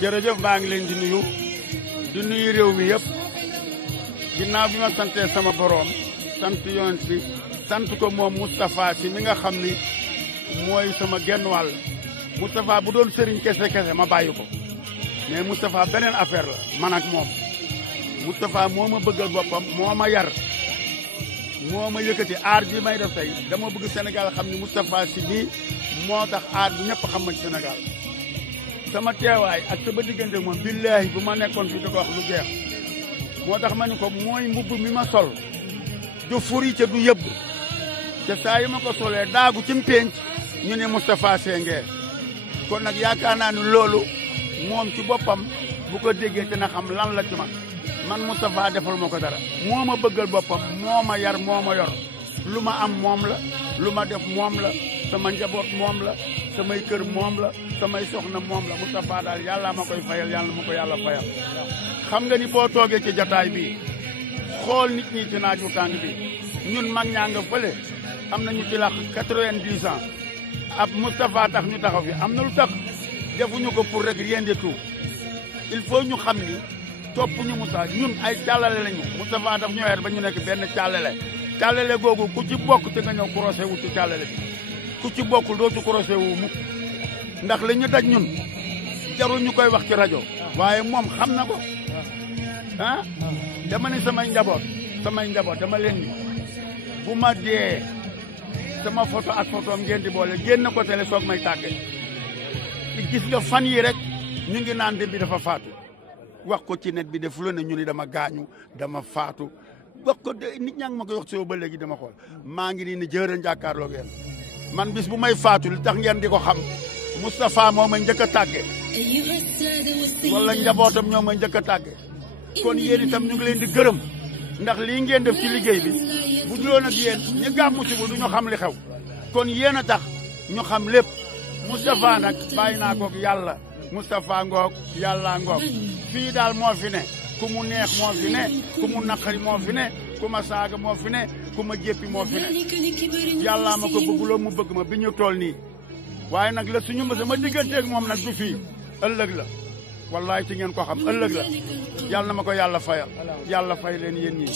jërëjëf maa ngi leen di nuyu réew mi yëpp ginnaaw bi ma santee sama borom sant yonent bi sant ko moom Moustapha Sy mi nga xam ni mooy sama genn wàll Moustapha bu doon sëriñ kese ma bàyyi ko mais Moustapha beneen affaire la man ak moom Moustapha moo ma bëggal boppam moo ma yar moo ma yëkkati aar bi may def tey dama bëgg Sénégal xam ni Moustapha Sy bii moo tax aar bi ñëpp xam ma ci Sénégal sama teewaay ak sama diggante moom billaahi bu ma nekkoon fi da ko wax lu jeex moo tax ma ni ko mooy mbubb mi ma sol du furi ca du yëbb te saa yi ma ko solee daagu ci mpénc ñu ne Moustapha Sy ngee kon nag yaakaar naa ni loolu moom ci boppam bu ko déggee te na xam lan la ci man Moustapha defal ma ko dara moo ma bëggal boppam moo ma yar moo ma yor lu ma am moom la lu ma def moom la sama njaboot moom la samay kër moom la samay soxna moom la Moustapha daal yàlla ma koy fayal yàlla ma ko yàlla fayal xam nga ni boo toogee ci jataay bi xool nit ñi ci naaju tàng bi ñun mag ñaa nga fële am nañu ci lax 90 ans ab Moustapha tax ñu taxaw fi am na lu tax defuñu ko pour rek rien de tout il faut ñu xam ni topp ñu Moussa ñun ay càllale lañu Moustapha daf ñu weer ba ñu nekk benn càllale googu ku ci bokk te nga ñëw croisé wu ci càllale bi ku ci bokkul doo ci croisé wu mukk ndax li ñu daj ñun jarul ñu koy wax ci rajo waaye moom xam na ko ah dama ni samay njaboot dama leen ni bu ma dee sama photo ak photo ngeen di boole génn ko télé soog may tàgge gis nga fan yi rek ñu ngi naan dem bi dafa faatu wax ko ci net bi def lu ne ñu ni dama gaañu dama faatu wax ko nit ñaa ngi ma koy wax soo ba léegi dama xool maa ngi nii ni jërë jàkkaarloo ngeen man bis bu may faatu li tax ngeen di ko xam Moustapha moo may njëkk a tàgge wala njabootam ñoo may njëkk a tàgge kon yéen itam ñu ngi leen di gërëm ndax lii ngeen def ci liggéey bi bu duloon ak yéen ñi gàmmu si bu du ñu xam li xew kon yéen a tax ñu xam lépp Moustapha nag bàyyi naa koog yàlla Moustapha ngoog yàlla ngoog fii daal moo fi ne ku mu neex moo fi ne ku mu naqari moo fi ne ku ma saaga moo fi ne ku ma jéppi moo fi ne yàlla ma ko bëgguloo mu bëgg ma bi ñu tool nii waaye nag la suñu ma sama digganteeg moom nag du fii ëllëg la wallaay ci ngeen ko xam ëllëg la yàlla na ma ko yàlla fayal yàlla fay leen yéen ñi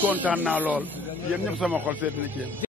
kontaan naa lool yéen ñëpp sama xol seet na ci yéen